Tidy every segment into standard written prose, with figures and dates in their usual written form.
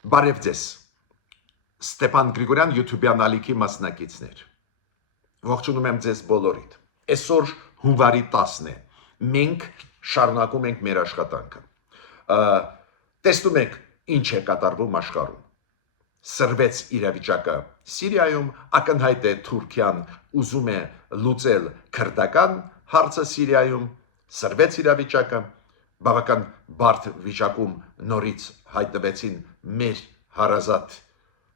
Բարև ձեզ, Ստեփան Գրիգորյան YouTube-յան ալիքի մասնակիցներ, ողջունում եմ ձեզ բոլորիդ, այսօր հունվարի 10 է, մենք շարունակում ենք մեր աշխատանքը, տեսնում եք ինչ է կատարվում աշխարհում, սրվեց իրավիճակը Սիրիայում, ակնհայտ է Թուրքիան ուզում է լուծել քրդական հարցը Սիրիայում, սրվեց իրավիճակը, բավական բարդ վիճակում նորից հայտնվեցին մեր հարազատ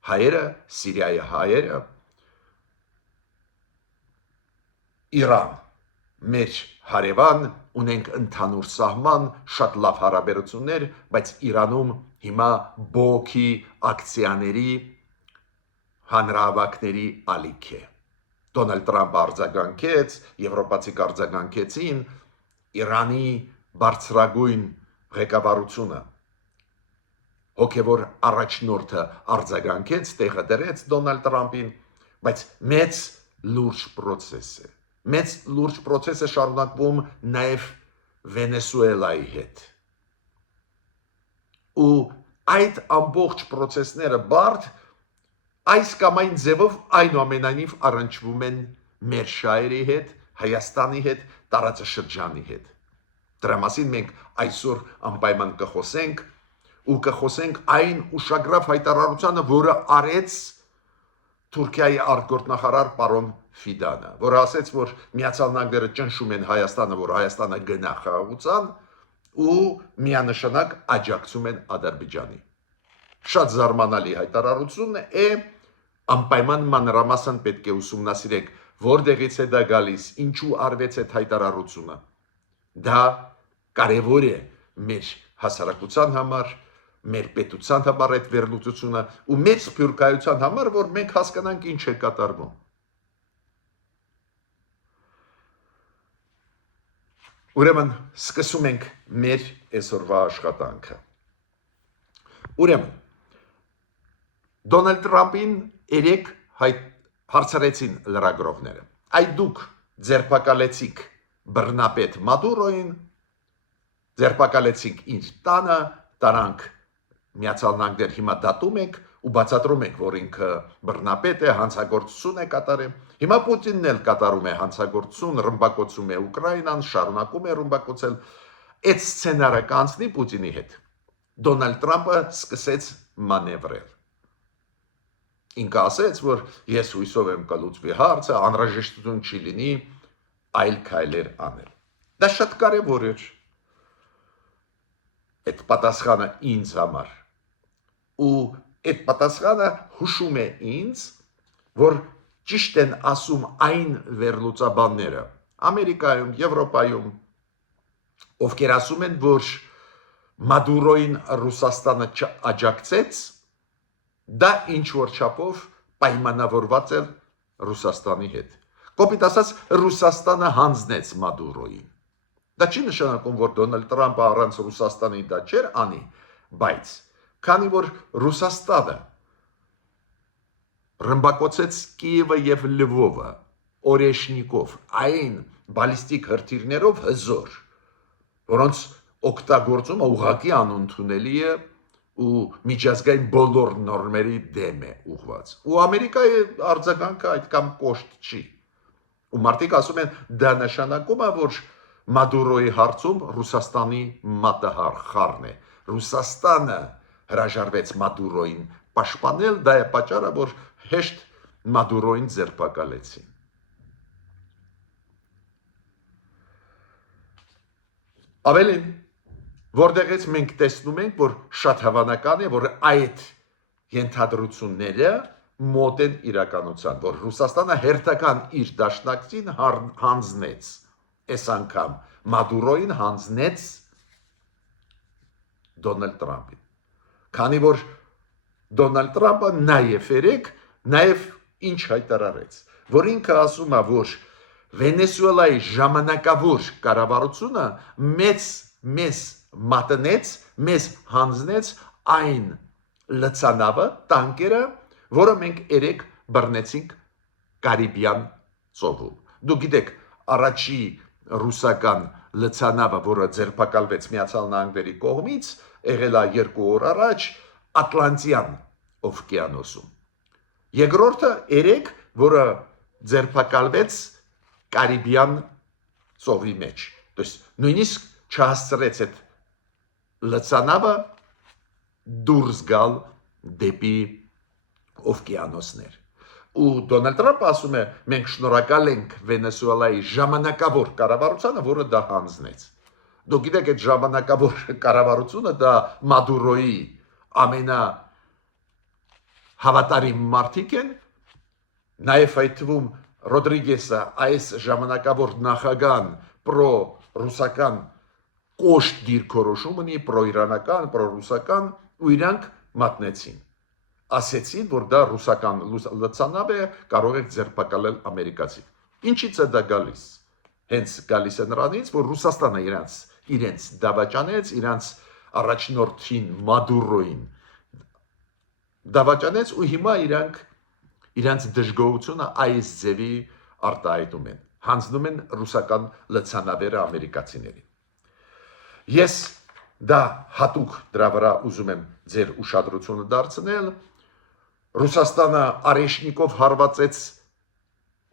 հայերը, Սիրիայի հայերը, Իրան, մեր հարևան, ունենք ընդհանուր սահման, շատ լավ հարաբերություններ, բայց Իրանում հիմա բողոքի ակցիաների, հանրահավաքների ալիք է։ Դոնալդ Տրամպը արձագանքեց, եվրոպացիք արձագանքեցին, Իրանի բարձրագույն ղեկավարությունը հոգևոր առաջնորդը արձագանքեց, տեղը դրեց Դոնալդ Տրամպին, բայց մեծ լուրջ process է։ Մեծ լուրջ process է շարունակվում նաև Վենեսուելայի հետ։ Ու այդ ամբողջ process-ները բարդ այս կամ այն ձևով այնուամենայնիվ առնչվում են մեր շահերի հետ, Հայաստանի հետ, տարածաշրջանի հետ։ Դրա մասին մենք այսօր անպայման կխոսենք ու կխոսենք այն ուշագրավ հայտարարությանը, որը արեց Թուրքիայի արտգործնախարար պարոն Ֆիդանը, որը ասաց, որ Միացյալ Նահանգները ճնշում են Հայաստանը, որ Հայաստանը գնա խաղաղության ու միանշանակ աջակցում են Ադրբեջանի։ Շատ զարմանալի հայտարարություն է, անպայման մանրամասն պետք է ուսումնասիրեք, որտեղից է դա գալիս, ինչու արվեց այդ հայտարարությունը։ Դա կարևոր է մեր հասարակության համար, մեր պետության համար այդ վերլուծությունը ու մեր սփյուռքայության համար, որ մենք հասկանանք ինչ է կատարվում։ Ուրեմն սկսում ենք մեր այսօրվա աշխատանքը։ Ուրեմն Դոնալդ Տրամպին երեք հարցրեցին լրագրողները։ Այդ դուք ձերբակալեցիք բռնապետ Մադուրոին, ձերբակալեցիք իր տանը, տարանք Միացյալ Նահանգներ հիմա դատում եք ու բացատրում եք, որ ինքը բռնապետ է, հանցագործություն է կատարում։ Հիմա Պուտինն էլ կատարում է հանցագործություն, ռմբակոծում է Ուկրաինան, շարունակում է ռմբակոծել։ Այդ սցենարը կանցնի Պուտինի հետ։ Դոնալդ Տրամպը սկսեց մանևրել։ Ինքը ասաց, որ ես հույսով եմ կլուծվի հարցը, անհրաժեշտություն չի լինի այլ քայլեր անել։ Դա շատ կարևոր է։ Այդ պատասխանը ինձ համար ու այդ պատասխանը հուշում է ինձ, որ ճիշտ են ասում այն վերլուծաբանները Ամերիկայում, Եվրոպայում, ովքեր ասում են, որ Մադուրոին Ռուսաստանը չաջակցեց, դա ինչ որ չափով պայմանավորված է Ռուսաստանի հետ։ Կոպիտ ասած, Ռուսաստանը հանձնեց Մադուրոին։ Դա չի նշանակում, որ Դոնալդ Տրամպը առանց Ռուսաստանի դա չէր անի, բայց քանի որ Ռուսաստանը ռմբակոծեց Կիևը եւ Լվովը օրեշնիկով, այն բալիստիկ հրթիռներով հզոր, որոնց օգտագործումը ուղղակի անընդունելի է ու միջազգային բոլոր նորմերի դեմ է ուղղված։ Ու Ամերիկայի արձագանքը այդքան կոշտ չի։ Ու մարդիկ ասում են, դա նշանակում է, որ Մադուրոյի հարցում Ռուսաստանի մատահարխառն է։ Ռուսաստանը հրաժարվեց Մադուրոյին պաշտպանել, դա է պատճառը, որ հեշտ Մադուրոյին ձերբակալեցին։ Ավելին, որտեղից մենք տեսնում ենք, որ շատ հավանական է, որ այդ ենթադրությունները մոտ են իրականության, որ Ռուսաստանը հերթական իր դաշնակցին հանձնեց, այս անգամ Մադուրոյին հանձնեց Դոնալդ Տրամպին։ Քանի որ Դոնալդ Տրամպը նաև ինչ հայտարարեց, որ ինքը ասում է, որ Վենեսուելայի ժամանակավոր կառավարությունը մեզ մատնեց, մեզ հանձնեց այն լցանավը, տանկերը, որը մենք երեք բռնեցինք Կարիբյան ծովում։ Դուք գիտեք, առաջի ռուսական լցանավը, որը ձերբակալվեց Միացյալ Նահանգների կողմից, եղել է 2 օր առաջ, Ատլանտյան օվկիանոսում։ Երկրորդը երեք, որը ձերբակալվեց Կարիբյան ծովի մեջ։ То есть նույնիսկ չհասցրեց այդ լցանավը դուրս գալ դեպի օվկիանոսներ։ Ու Դոնալդ Թրամփը ասում է, մենք շնորհակալ ենք Վենեսուելայի ժամանակավոր կառավարությանը, որը դա հանձնեց։ Դուք գիտեք, այդ ժամանակավոր կառավարությունը դա Մադուրոյի ամենա հավատարիմ մարդիկ են, նաև այդ թվում Ռոդրիգեսը այս ժամանակավոր նախագահան պրո-ռուսական կոշտ դիրքորոշում ունի, պրո-իրանական, պրո-ռուսական, ու իրանք մատնեցին։ Ասեցին, որ դա ռուսական լցանավ է, կարող եք ձերբակալել ամերիկացի։ Ինչից է դա գալիս։ Հենց գալիս է նրանից, որ Ռուսաստանը իրենց դավաճանեց, իրենց առաջնորդին Մադուրոին դավաճանեց, ու հիմա իրենց դժգոհությունը այս ձևի արտահայտում են, հանձնում են ռուսական լցանավերը ամերիկացիներին։ Ես դա հատուկ դրա վրա ուզում եմ ձեր ուշադրությունը դարձնել։ Ռուսաստանը Արեշնիկով հարվածեց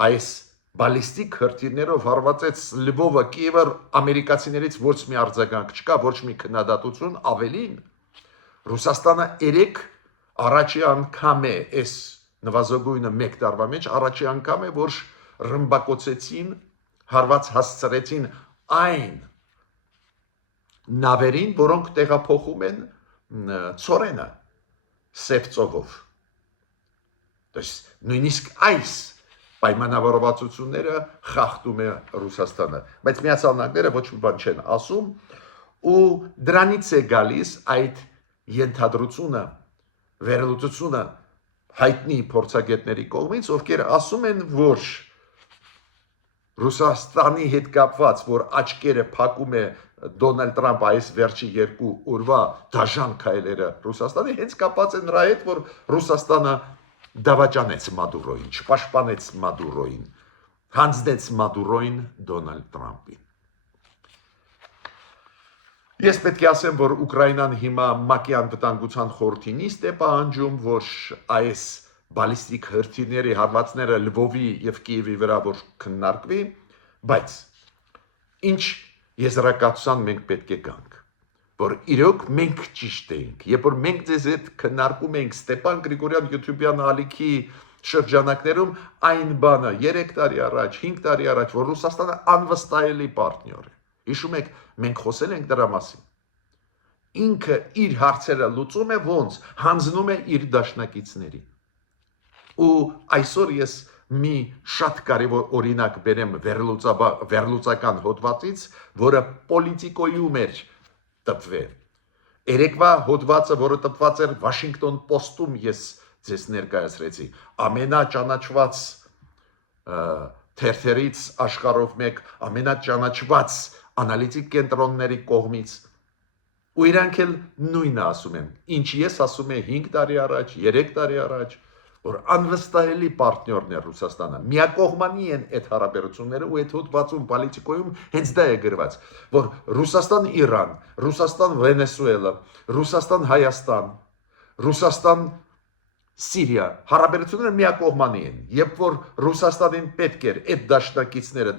այս բալիստիկ հրթիռներով հարվածեց Լվովը, Կիևը, ամերիկացիներից ոչ մի արձագանք չկա, ոչ մի քննադատություն, ավելին Ռուսաստանը 3 առաջի անգամ է այս նվազագույնը 1 տարվա մեջ առաջի անգամ է, որ ռմբակոծեցին, հարված հասցրեցին այն նավերին, որոնք տեղափոխում են ծորենը Սև ծովով։ Նույնիսկ այս պայմանավորվածությունները խախտում է Ռուսաստանը, բայց Միացյալ Նահանգները ոչ մի բան չեն ասում, ու դրանից է գալիս այդ ենթադրությունը, վերլուծությունը հայտնի փորձագետների կողմից, ովքեր ասում են, որ Ռուսաստանի հետ կապված, որ աչքերը փակում է Դոնալդ Թրամփը այս վերջի 2 օրվա դաժան քայլերը Ռուսաստանի, հենց կապված է նրա հետ, որ Ռուսաստանը դավաճանեց Մադուրոին, չպաշտպանեց Մադուրոին, հանձնեց Մադուրոին Դոնալդ Թրամփին։ Ես պետք է ասեմ, որ Ուկրաինան հիմա ՄԱԿ-ի անվտանգության խորհրդի նիստ է պահանջում, որ այս բալիստիկ հրթիռների հարվածները Լվովի եւ Կիևի վրա որ քննարկվի, բայց ինչ եզրակացության մենք պետք է գանք, որ իրոք մենք ճիշտ էինք, երբ որ մենք ձեզ հետ քննարկում ենք Ստեփան Գրիգորյան YouTube-յան ալիքի շրջանակներում այն բանը 3 տարի առաջ, 5 տարի առաջ, որ Ռուսաստանը անվստահելի պարտներ է։ Հիշում եք, մենք խոսել ենք դրա մասին։ Ինքը իր հարցերը լուծում է ոնց, հանձնում է իր դաշնակիցներին։ Ու այսօր ես մի շատ կարևոր օրինակ բերեմ վերլուծական հոդվածից, որը Պոլիտիկոյում էր տպվել։ Երեկվա հոդվածը, որը տպված էր Washington Post-ում, ես ձեզ ներկայացրեցի, ամենաճանաչված թերթերից աշխարհով մեկ, ամենաճանաչված անալիտիկ կենտրոնների կողմից, ու իրանք էլ նույնը ասում են, ինչ ես ասում եմ 5 տարի առաջ, 3 տարի առաջ, որ անվստահելի պարտներն է Ռուսաստանը, միակողմանի են այդ հարաբերությունները, ու այդ հոդվածում Պոլիտիկոյում հենց դա է գրված, որ Ռուսաստան-Իրան, Ռուսաստան-Վենեսուելա, Ռուսաստան-Հայաստան, Ռուսաստան-Սիրիա հարաբերությունները միակողմանի են, երբ որ Ռուսաստանին պետք էր այդ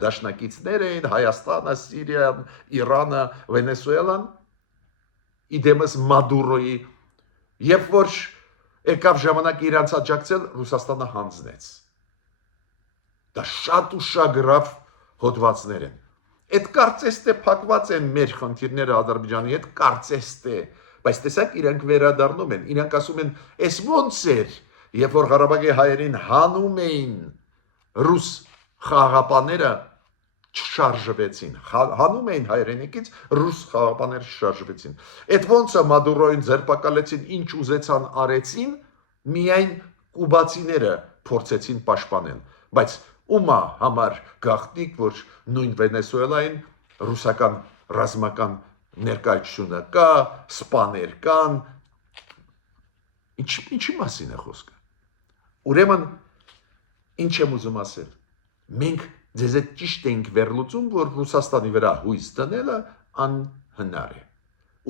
դաշնակիցներ էին, Հայաստանը, Սիրիան, Իրանը, Վենեսուելան, իդեմս Մադուրոյի, երբ որ եկավ ժամանակը իրանց աջակցել, Ռուսաստանը հանձնեց։ Դա շատ ուշագրավ հոդվածներ են։ Այդ կարծես թե փակված են մեր խնդիրները Ադրբեջանի հետ, կարծես թե, բայց տեսակ իրանք վերադառնում են, իրանք ասում են, «Էս ոնց էր, երբ որ Ղարաբաղի հայերին հանում էին ռուս խաղաղապանները չշարժվեցին, հանում էին հայրենիքից, ռուս խաղաղապանները չշարժվեցին։ Այդ ոնց է Մադուրոին ձերբակալեցին, ինչ ուզեցան արեցին, միայն կուբացիները փորձեցին պաշտպանել, բայց ումա համար գաղտնիք, որ նույն Վենեսուելային ռուսական ռազմական ներկայությունը կա, սպաներ կան, ինչի մասին է խոսքը։ Ուրեմն ինչ եմ ուզում ասել, մենք ձեզ հետ ճիշտ ենք վերլուծում, որ Ռուսաստանի վրա հույս դնելը անհնար է,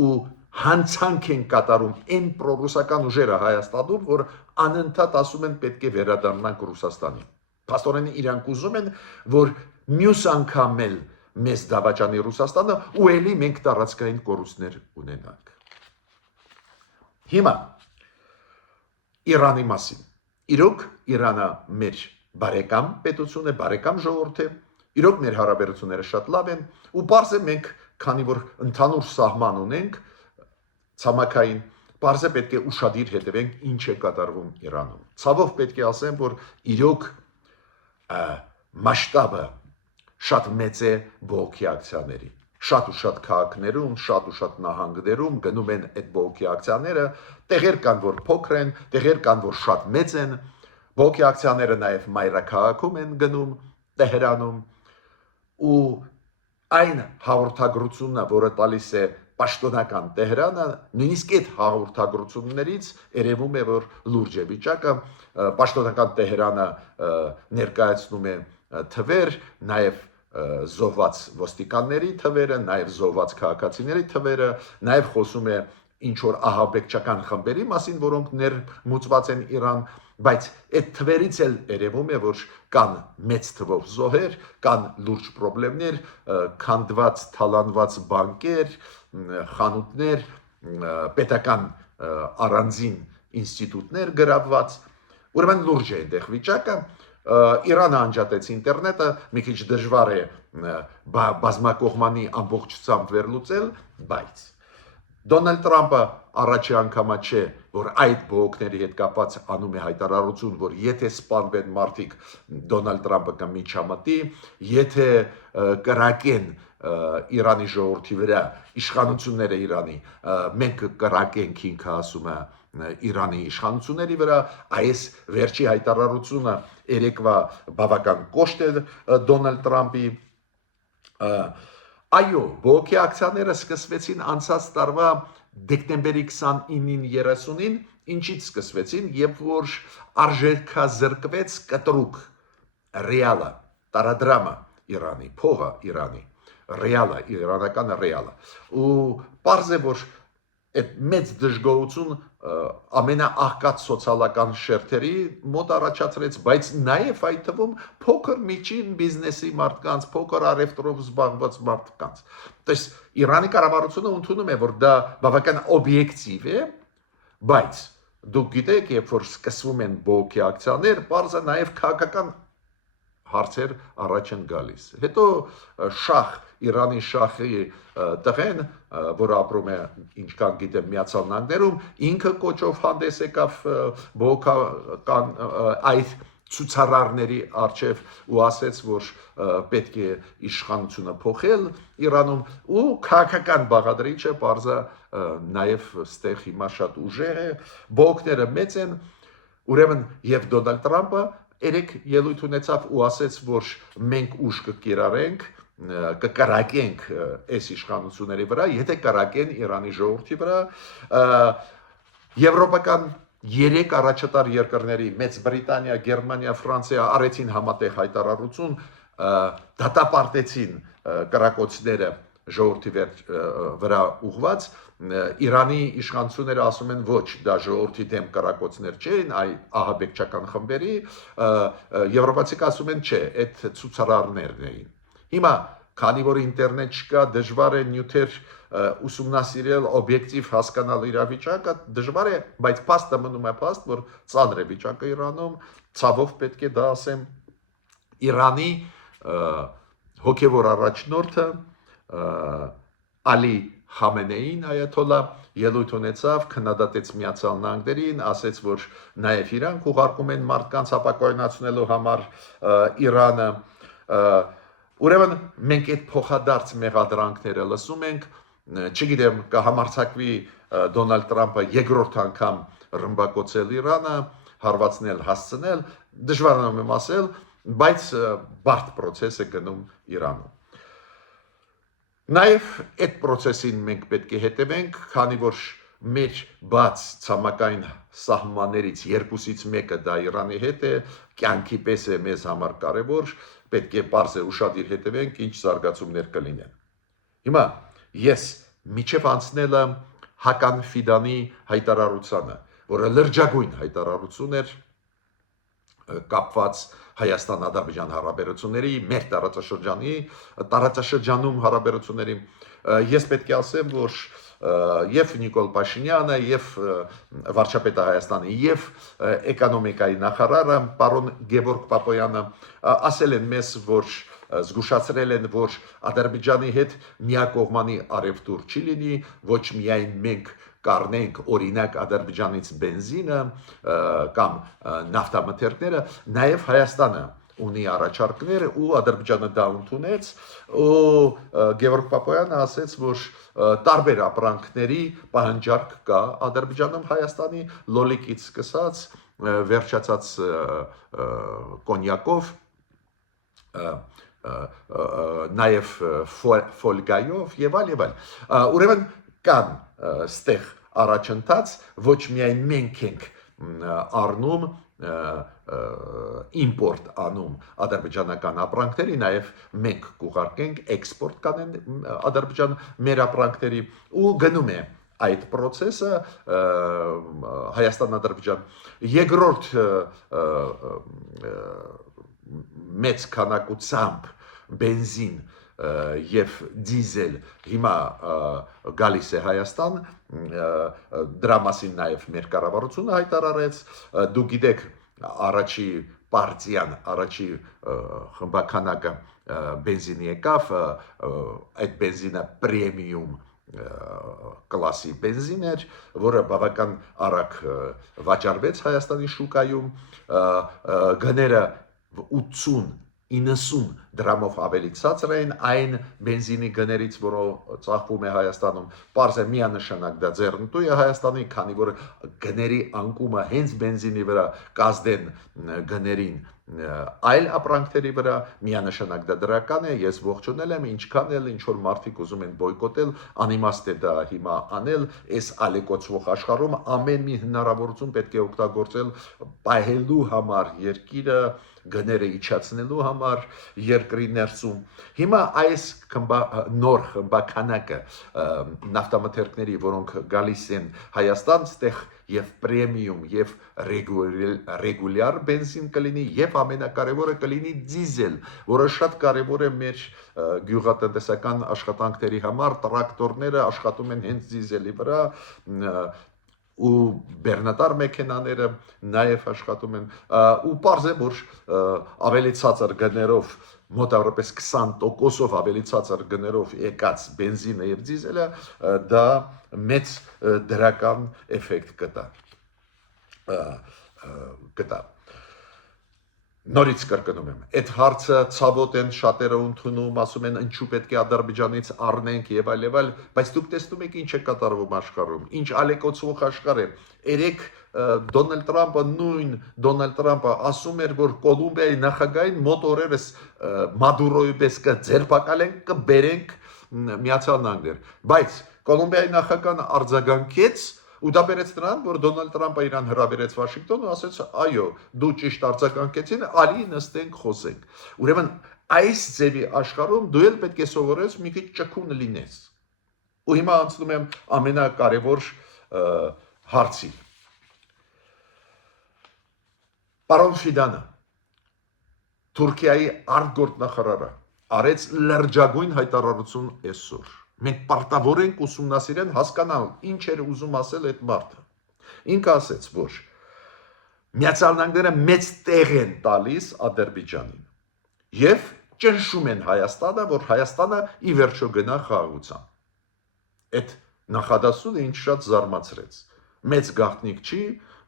ու հանցանք են կատարում այն պրոռուսական ուժերը Հայաստանում, որ անընդհատ ասում են պետք է վերադառնանք Ռուսաստանին։ Փաստորեն իրանք ուզում են, որ մյուս անգամ էլ մեզ դավաճանի Ռուսաստանը ու ելի մենք տարածքային կորուստներ ունենանք։ Հիմա Իրանի մասին։ Իրոք Իրանը մեր բարեկամ պետություն է, բարեկամ ժողովուրդ է, իրոք մեր հարաբերությունները շատ լավ են, ու պարզ է մենք, քանի որ ընդհանուր սահման ունենք, ցամաքային, պարզ է պետք է ուշադիր հետևենք ինչ է կատարվում Իրանում։ Ցավով պետք է ասեմ, որ իրոք մասշտաբը շատ մեծ է բողոքի ակցիաների։ Շատ ու շատ քաղաքներում, շատ ու շատ նահանգներում գնում են այդ բողոքի ակցիաները, տեղեր կան, որ փոքր են, տեղեր կան, որ շատ մեծ են։ Բողոքի ակցիաները նաև մայրաքաղաքում են գնում, Տեհրանում, ու այն հաղորդագրությունը, որը տալիս է պաշտոնական Տեհրանը, նույնիսկ այդ հաղորդագրություններից երևում է, որ լուրջ է վիճակը, պաշտոնական Տեհրանը ներկայացնում է թվեր, նաև զոհված ոստիկանների թվերը, նաև զոհված քաղաքացիների թվերը, նաև խոսում է ինչ որ ահաբեկչական խմբերի մասին, որոնք ներմուծված են Իրան, բայց այդ թվերից էլ երևում է, որ կան մեծ թվով զոհեր, կան լուրջ խնդիրներ, քանդված, թալանված բանկեր, խանութներ, պետական առանձին ինստիտուտներ գրավված, ուրեմն լուրջ է այնտեղ վիճակը։ Իրանը անջատեց ինտերնետը, մի քիչ դժվար է բազմակողմանի ամբողջությամբ վերլուծել, բայց Դոնալդ Տրամպը առաջի անգամը չէ, որ այդ բողոքների հետ կապված անում է հայտարարություն, որ եթե սպանվեն մարդիկ, Դոնալդ Տրամպը կմիջամտի, եթե կրակեն Իրանի ժողովրդի վրա իշխանությունները Իրանի, մենք կրակենք, ինքը ասում է Իրանի իշխանությունների վրա, այս վերջի հայտարարությունը երեկվա բավական կոշտ է Դոնալդ Տրամպի։ Այո, բողոքի ակցիաները սկսվեցին անցած տարվա դեկտեմբերի 29-ին 30-ին, ինչից սկսվեցին, երբ որ արժեքազրկվեց կտրուկ ռեալը, տարադրամը Իրանի, փողը Իրանի, ռեալը, իրանական ռեալը։ Ու պարզ է, որ այդ մեծ դժգոհություն ամենաաղքատ սոցիալական շերտերի մոտ առաջացրեց, բայց նաև այդ թվում փոքր միջին բիզնեսի մարդկանց, փոքր առևտրով զբաղված մարդկանց։ Տես Իրանի կառավարությունը ընդունում է, որ դա բավական օբյեկտիվ է, բայց դուք գիտեք, երբ որ սկսվում են բողոքի ակցիաներ, պարզ է նաև քաղաքական հարցեր առաջ են գալիս։ Հետո շախ, Իրանի շախի տղեն, որ ապրում է, ինչքան գիտեմ, Միացյալ Նահանգներում, ինքը կոչով հանդես եկավ բողոքական այդ ցուցարարների առջև ու ասեց, որ պետք է իշխանությունը փոխել Իրանում, ու քաղաքական բաղադրիչը պարզա նաև ստեղ հիմա շատ ուժեղ է, բողոքները մեծ են, ուրեմն եւ Դոնալդ Տրամպը երեք ելույթ ունեցավ ու ասեց, որ մենք ուժ կկիրառենք, կկրակենք այս իշխանությունների վրա, եթե կրակեն Իրանի ժողովրդի վրա, եվրոպական 3 առաջատար երկրների Մեծ Բրիտանիա, Գերմանիա, Ֆրանսիա արեցին համատեղ հայտարարություն, դատապարտեցին կրակոցները ժողովրդի վրա ուղված, Իրանի իշխանությունները ասում են ոչ, դա ժողովրդի դեմ կրակոցներ չէին, այ ահաբեկչական խմբերի, եվրոպացիք ասում են չէ, այդ ցուցարարներն էին։ Հիմա, քանի որ ինտերնետ չկա, դժվար է նյութեր ուսումնասիրել, օբյեկտիվ հասկանալ իրավիճակը, դժվար է, բայց փաստը մնում է փաստ, որ ծանր է վիճակը Իրանում, ցավով պետք է դա ասեմ, Իրանի հոգևոր առաջնորդը Ալի Խամենեին այաթոլլա ելույթ ունեցավ, քննադատեց Միացյալ Նահանգներին, ասեց, որ նաև իրանք ուղարկում են մարդկանց ապակոյնացնելու համար Իրանը։ Ուրեմն մենք այդ փոխադարձ մեղադրանքները լսում ենք, չգիտեմ, կհամարձակվի Դոնալդ Տրամպը երկրորդ անգամ ռմբակոծել Իրանը, հարվածնել, հասցնել, դժվար եմ ասել, բայց բարդ process է գնում Իրանում։ Նաև այդ process-ին մենք պետք է հետևենք, քանի որ մեր բաց ցամաքային սահմաններից երկուսից մեկը դա Իրանի հետ է, կյանքի պես է մեզ համար կարևոր, պետք է պարզ է ուշադիր հետևենք, ինչ զարգացումներ կլինեն։ Հիմա ես միջև անցնելը Հական Ֆիդանի հայտարարությանը, որը լրջագույն հայտարարություն էր կապված Հայաստան-Ադրբեջան հարաբերությունների, մեր տարածաշրջանում հարաբերությունների, ես պետք է ասեմ, որ եւ Նիկոլ Փաշինյանը եւ վարչապետը Հայաստանի եւ էկոնոմիկայի նախարարը պարոն Գևորգ Պապոյանը ասել են մեզ, որ զգուշացրել են, որ Ադրբեջանի հետ միակողմանի արևտուր չի լինի, ոչ միայն մենք կառնենք օրինակ Ադրբեջանից բենզինը կամ նավթամթերքները, նաև Հայաստանը ունի առաջարկներ ու Ադրբեջանը դա ընդունեց ու Գևորգ Պապոյանը ասաց, որ տարբեր ապրանքների պահանջարկ կա Ադրբեջանում Հայաստանի լոլիկից սկսած վերջացած կոնյակով նաև ֆոլգայով եւ այլ եւ այլ ուրեմն կան ստեղ առաջընթաց ոչ միայն մենք ենք առնում իմպորտ անում ադրբեջանական ապրանքների, նաև մենք կուղարկենք էքսպորտ կանեն Ադրբեջան մեր ապրանքների ու գնում է այդ process-ը Հայաստան-Ադրբեջան երկրորդ մեծ քանակությամբ բենզին եւ դիզել հիմա գալիս է Հայաստան դրա մասին նաև մեր կառավարությունը հայտարարեց դու գիտեք առաջի պարտիան առաջի խմբականակը բենզինի եկավ այդ բենզինը պրեմիում կլասի բենզին էր, որը բավական արագ վաճառվեց Հայաստանի շուկայում, գները 80-90 դրամով ավելի ցածր էին այն բենզինի գներից, որը ծախվում է Հայաստանում, պարզ է միանշանակ դա ձեռնտու է Հայաստանի, քանի որ գների անկումը հենց բենզինի վրա կազդեն գներին այլ ապրանքների վրա միանշանակ դա դրական է, ես ողջունել եմ, ինչքան էլ ինչ որ մարդիկ ուզում են բոյկոտել, անիմաստ է դա հիմա անել, այս ալեկոծվող աշխարհում ամեն մի հնարավորություն պետք է օգտագործել պահելու համար երկիրը գները իջացնելու համար երկրի ներսում հիմա այս նոր խմբականակը նավթամթերքների որոնք գալիս են Հայաստան ստեղ եւ պրեմիում եւ ռեգուլյար բենզին կլինի եւ ամենակարևորը կլինի դիզել, որը շատ կարևոր է մեր գյուղատնտեսական աշխատանքների համար, տրակտորները աշխատում են հենց դիզելի վրա ու բեռնատար մեքենաները նաև աշխատում են ու պարզ է որ ավելի ցածր գներով մոտավորապես 20%-ով ավելի ցածր գներով եկած բենզինը եւ դիզելը դա մեծ դրական էֆեկտ կտա Նորից կրկնում եմ, այդ հարցը ցավոտ են շատերը ընդունում, ասում են ինչու պետք է Ադրբեջանից առնենք եւ այլ, բայց դուք տեսնում եք ինչ է կատարվում աշխարհում, ինչ ալեկոծվող աշխարհ է։ Երեք Դոնալդ Թրամփը նույն Դոնալդ Թրամփը ասում էր, որ Կոլումբիայի նախագահին մոտ օրերս Մադուրոյի պես կձերբակալենք, կբերենք Միացյալ Նահանգներ, բայց Կոլումբիայի նախագահն արձագանքեց ու դա բերեց նրան, որ Դոնալդ Թրամփը իրան հրավիրեց Վաշինգտոն ու ասաց, այո, դու ճիշտ արձագանքեցին, ալի նստենք խոսենք։ Ուրեմն այս ձևի աշխարհում դու էլ պետք է սովորես մի քիչ ճկուն լինես։ Ու հիմա անցնում եմ ամենակարևոր հարցի։ Պարոն Ֆիդանը, Թուրքիայի արտգործնախարարը, արեց լրջագույն հայտարարություն այսօր։ Մենք պարտավոր ենք ուսումնասիրեն հասկանալ ինչ էր ուզում ասել այդ մարդը։ Ինքը ասեց, որ Միացյալ Նահանգները մեծ տեղ են տալիս Ադրբեջանին եւ ճնշում են Հայաստանը, որ Հայաստանը ի վերջո գնա խաղաղության։ Այդ նախադասությունը ինձ շատ զարմացրեց։ Մեծ գաղտնիք չի,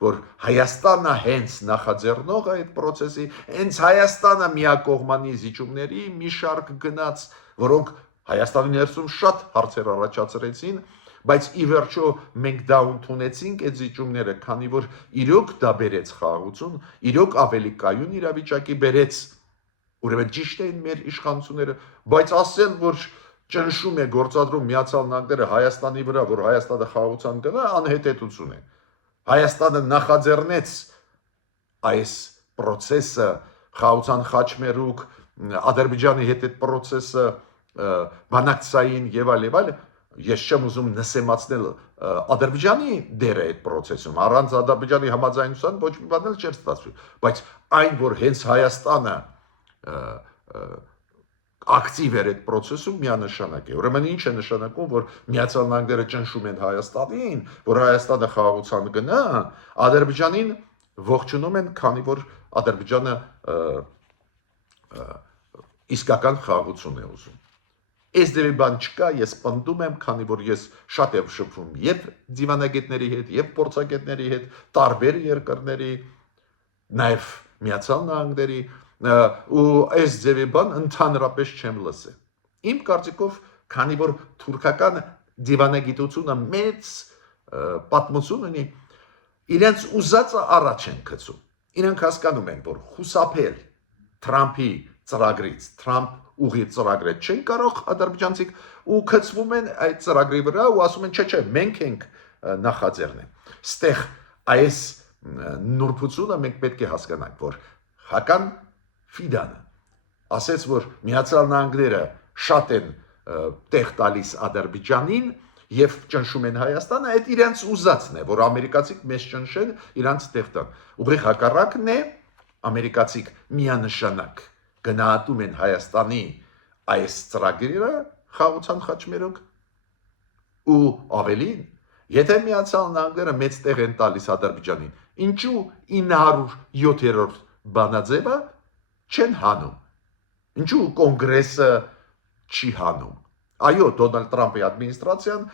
որ Հայաստանը հենց նախաձեռնող այդ process-ի, հենց Հայաստանը միակողմանի զիջումների մի շարք գնաց, որոնք Հայաստանի ներսում շատ հարցեր առաջացրեցին, բայց ի վերջո մենք դա ընդունեցինք այդ զիջումները, քանի որ իրոք դա բերեց խաղաղություն, իրոք ավելի կայուն իրավիճակի բերեց, ուրեմն ճիշտ էին մեր իշխանությունները, բայց ասել, որ ճնշում է գործադրում Միացյալ Նահանգները Հայաստանի վրա, որ Հայաստանը խաղաղության գնա, անհետեցություն է։ Հայաստանը նախաձեռնեց այս process-ը, խաղաղության խաչմերուկ, Ադրբեջանի հետ այդ process-ը բանակցային եւ այլ, ես չեմ ուզում նսեմացնել Ադրբեջանի դերը այդ process-ում, առանց Ադրբեջանի համաձայնության ոչ մի բան էլ չէր ստացվի, բայց այն որ հենց Հայաստանը ակտիվ էր այդ process-ում միանշանակ է։ Ուրեմն ինչ է նշանակում, որ Միացյալ Նահանգները ճնշում են Հայաստանին, որ Հայաստանը խաղաղության գնա, Ադրբեջանին ողջունում են, քանի որ Ադրբեջանը իսկական խաղաղություն է ուզում։ Այս դեպի բան չկա, ես պնդում եմ, քանի որ ես շատ եմ շփվում եւ դիվանագետների հետ, եւ փորձագետների հետ, տարբեր երկրների, նաեւ Միացյալ Նահանգների, ու այս դեպի բան ընդհանրապես չեմ լսել։ Իմ կարծիքով, քանի որ թուրքական դիվանագիտությունը մեծ պատմություն ունի, իրենց ուզածը առաջ են գցում։ Իրենք հասկանում են, որ խուսափել Թրամփի ծրագրից, Թրամփ ուղի ծրագրը չեն կարող ադրբեջանցիք ու գծվում են այդ ծրագրի վրա ու ասում են չէ, մենք ենք նախաձեռնել։ Ստեղ այս նուրբությունը մենք պետք է հասկանանք, որ Հական Ֆիդանը ասեց, որ Միացյալ Նահանգները շատ են տեղ տալիս Ադրբեջանին եւ ճնշում են Հայաստանը, այդ իրենց ուզածն է, որ ամերիկացիք մեզ ճնշեն, իրանց տեղ տան։ Ուղիղ հակառակն է, ամերիկացիք միանշանակ գնահատում են Հայաստանի այս ծրագրերը խաղաղության խաչմերուկ ու ավելին, եթե Միացյալ Նահանգները մեծ տեղ են տալիս Ադրբեջանին, ինչու 907-րդ բանաձևը չեն հանում, ինչու կոնգրեսը չի հանում։ Այո, Դոնալդ Թրամփի ադմինիստրացիան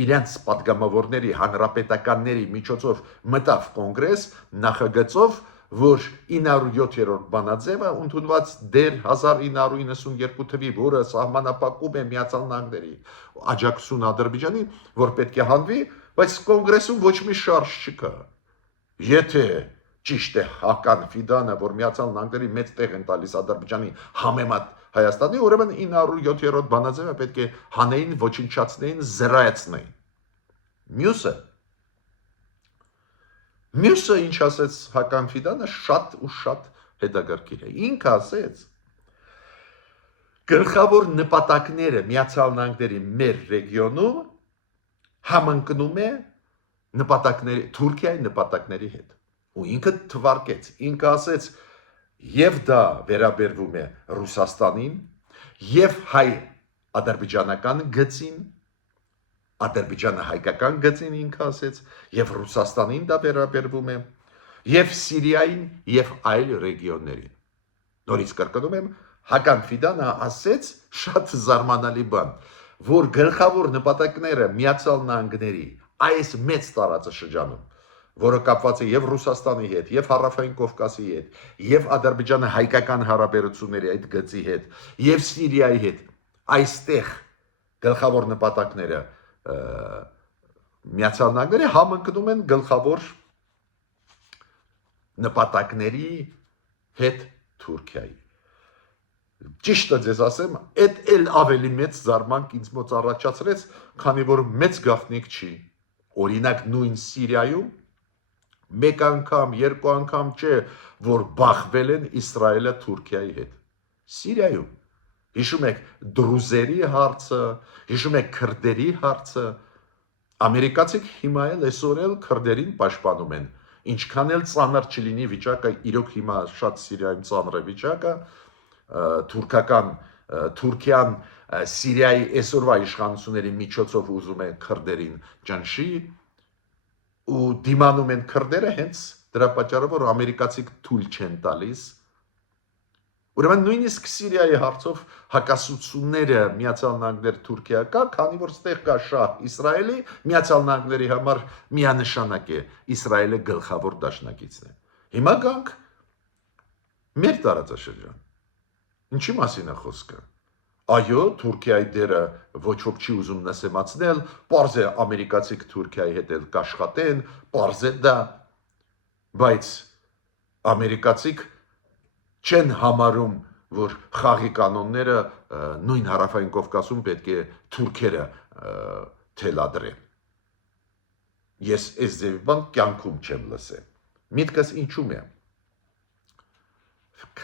իրենց պատգամավորների հանրապետականների միջոցով մտավ կոնգրես նախագծով, որ 907-րդ բանաձևը ընդունված դեր 1992 թվի, որը սահմանափակում է Միացյալ Նահանգների աջակցություն Ադրբեջանի, որ պետք է հանվի, բայց կոնգրեսում ոչ մի շարժ չկա։ Եթե ճիշտ է Հական Ֆիդանը, որ Միացյալ Նահանգների մեծ տեղ են տալիս Ադրբեջանի համեմատ Հայաստանի, ուրեմն 907-րդ բանաձևը պետք է հանեին, ոչնչացնեին, զրայացնեին։ Մյուսը ինչ ասեց Հական Ֆիդանը, շատ ու շատ հետաքրքիր է։ Ինքը ասեց, գլխավոր նպատակները Միացյալ Նահանգների մեր ռեգիոնում համընկնում է նպատակների Թուրքիայի նպատակների հետ։ Ու ինքը թվարկեց, ինքը ասեց, եւ դա վերաբերվում է Ռուսաստանին, եւ հայ-ադրբեջանական գծին, Ադրբեջանը հայկական գծին ինքը ասեց, եւ Ռուսաստանին դա վերաբերվում է, եւ Սիրիային, եւ այլ ռեգիոններին։ Նորից կրկնում եմ, Հական Ֆիդանը ասեց շատ զարմանալի բան, որ գլխավոր նպատակները Միացյալ Նահանգների այս մեծ տարածաշրջանում, որը կապված է եւ Ռուսաստանի հետ, եւ Հարավային Կովկասի հետ, եւ Ադրբեջանը հայկական հարաբերությունների այդ գծի հետ, եւ Սիրիայի հետ, այստեղ գլխավոր նպատակները Միացյալ Նահանգների համընկնում են գլխավոր նպատակների հետ Թուրքիայի։ Ճիշտը ձեզ ասեմ, այդ էլ ավելի մեծ զարմանք ինձ մոտ առաջացրեց, քանի որ մեծ գաղտնիք չի։ Օրինակ նույն Սիրիայում մեկ անգամ, երկու անգամ չէ, որ բախվել են Իսրայելը Թուրքիայի հետ։ Սիրիայում հիշում եք դրուզերի հարցը, հիշում եք քրդերի հարցը, ամերիկացիք հիմա էլ այսօր էլ քրդերին պաշտպանում են, ինչքան էլ ծանր չլինի վիճակը, իրոք հիմա շատ Սիրիայում ծանր է վիճակը, Թուրքիան Սիրիայի այսօրվա իշխանությունների միջոցով ուզում է քրդերին ճնշի ու դիմանում են քրդերը հենց դրա պատճառով, որ ամերիկացիք թույլ չեն տալիս։ Ուրեմն նույնիսկ Սիրիայի հարցով հակասությունները Միացյալ Նահանգներ Թուրքիա կա, քանի որ ստեղ կա շահ Իսրայելի, Միացյալ Նահանգների համար միանշանակ է Իսրայելը գլխավոր դաշնակիցն է։ Հիմա գանք մեր տարածաշրջան։ Ինչի մասին է խոսքը։ Այո, Թուրքիայի դերը ոչ ոք չի ուզում նսեմացնել, պարզ է ամերիկացիք Թուրքիայի հետ էլ կաշխատեն, պարզ է դա, բայց ամերիկացիք չեն համարում, որ խաղի կանոնները նույն Հարավային Կովկասում պետք է թուրքերը թելադրեն։ Ես այս ձևի բան կյանքում չեմ լսել։ Միտքս ինչու՞մ է։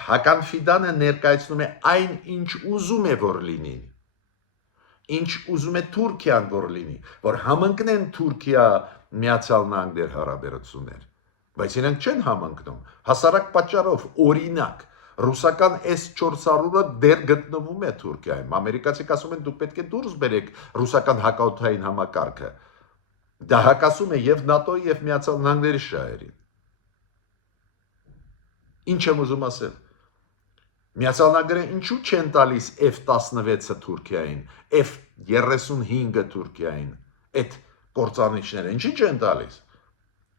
Հական Ֆիդանը ներկայացնում է այն, ինչ ուզում է որ լինի։ ինչ ուզում է Թուրքիան որ լինի, որ համընկնեն Թուրքիա Միացյալ Նահանգներ հարաբերություններ, բայց իրենք չեն համընկնում, հասարակ պատճառով, օրինակ, ռուսական S-400-ը դեռ գտնվում է Թուրքիայում, ամերիկացիք ասում են դուք պետք է դուրս բերեք ռուսական հակաօդային համակարգը, դա հակասում է եւ ՆԱՏՕ-ի եւ Միացյալ Նահանգների շահերին, ինչ եմ ուզում ասել, Միացյալ Նահանգները ինչու չեն տալիս F-16-ը Թուրքիային, F-35-ը Թուրքիային, այդ կործանիչները, ինչի չեն տալիս,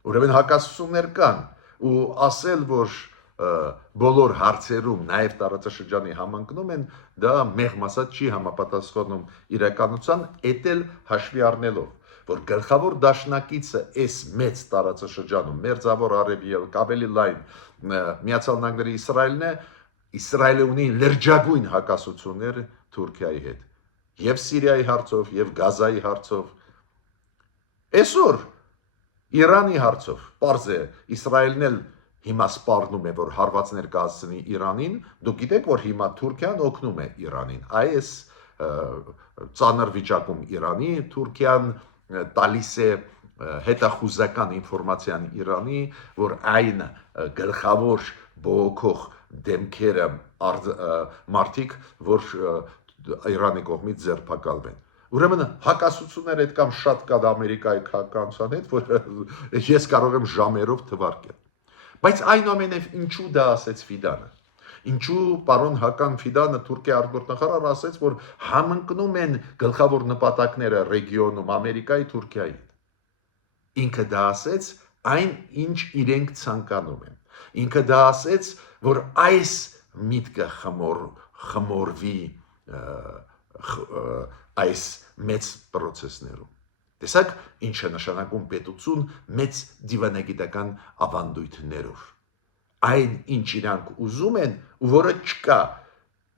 ուրեմն հակասություններ կան, ու ասել, որ բոլոր հարցերում, նաև տարածաշրջանի համընկնում են, դա մեղմ ասած չի համապատասխանում իրականության, էդ էլ հաշվի առնելով, որ գլխավոր դաշնակիցը այս մեծ տարածաշրջանում, Մերձավոր Արևելք, ավելի լայն Միացյալ Նահանգների Իսրայելն է, Իսրայելը ունի լրջագույն հակասություններ Թուրքիայի հետ, եւ Սիրիայի հարցով, եւ Գազայի հարցով, այսօր Իրանի հարցով, պարզ է, Իսրայելն էլ հիմա սպառնում է, որ հարվածներ կհասցնի Իրանին, դուք գիտեք, որ հիմա Թուրքիան օգնում է Իրանին, այս ծանր վիճակում Իրանի, Թուրքիան տալիս է հետախուզական ինֆորմացիան Իրանի, որ այն գլխավոր բողոքող դեմքերը մարդիկ, որ Իրանի կողմից ձերբակալվեն։ Ուրեմն հակասություններ այդքան շատ կա Ամերիկայի քաղաքականության հետ, որ ես կարող եմ ժամերով թվարկել։ Բայց այնուամենայնիվ ինչու դա ասեց Ֆիդանը։ Ինչու պարոն Հական Ֆիդանը Թուրքիա արտգործնախարար ասեց, որ համընկնում են գլխավոր նպատակները ռեգիոնում Ամերիկայի Թուրքիայի հետ։ Ինքը դա ասեց այն, ինչ իրենք ցանկանում են։ Ինքը դա ասեց, որ այս միտքը խմորվի այս մեծ process-ներում։ Տեսակ ինչ է նշանակում պետություն մեծ դիվանագիտական ավանդույթներով։ Այն ինչ իրանք ուզում են, ու որը չկա,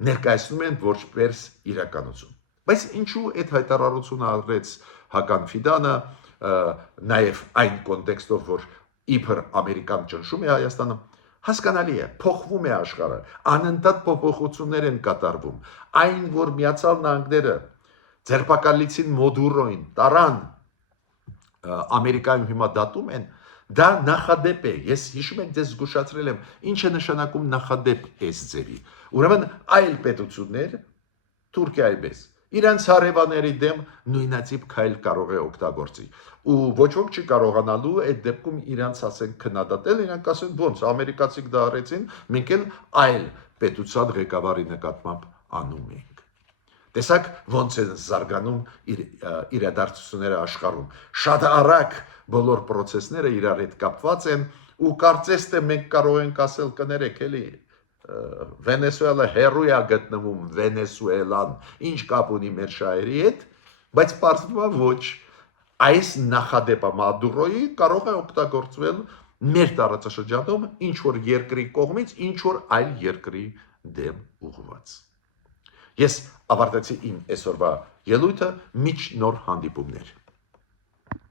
ներկայացնում են որպես իրականություն։ Բայց ինչու այդ հայտարարությունը արեց Հական Ֆիդանը, նաև այն կոնտեքստով, որ իբր ամերիկան ճնշում է Հայաստանը, հասկանալի է, փոխվում է աշխարհը, անընդհատ փոփոխություններ են կատարվում, այն, որ Միացյալ Նահանգները ձերբակալեցին Մոդուրոին, տարան Ամերիկայում հիմա դատում են, դա նախադեպ է, ես հիշում եք ձեզ զգուշացրել եմ, ինչ է նշանակում նախադեպ այս ձևի, ուրեմն այլ պետություններ, Թուրքիայի պես, իրանց հարևանների դեմ նույնացիպ քայլ կարող է օգտագործի, ու ոչ ոք չի կարողանալու այդ դեպքում իրանց ասեն քննադատել, իրանք ասեն ոնց, ամերիկացիք դա արեցին, մենք էլ այլ պետության ղեկավարի նկատմամբ անում ենք։ Տեսակ ոնց են զարգանում իրադարձությունները աշխարհում։ Շատ արագ բոլոր process-ները իրար հետ կապված են ու կարծես թե մենք կարող ենք ասել կներեք էլի Վենեսուելա հերույ է գտնվում Վենեսուելան, ինչ կապ ունի մեր շահերի հետ, բայց պարզվում է ոչ, այս նախադեպը Մադուրոյի կարող է օգտագործվել մեր տարածաշրջանում ինչ որ երկրի կողմից, ինչ որ այլ երկրի դեմ ուղղված։ Ես ավարտեցի իմ այսօրվա ելույթը, միջ նոր հանդիպումներ։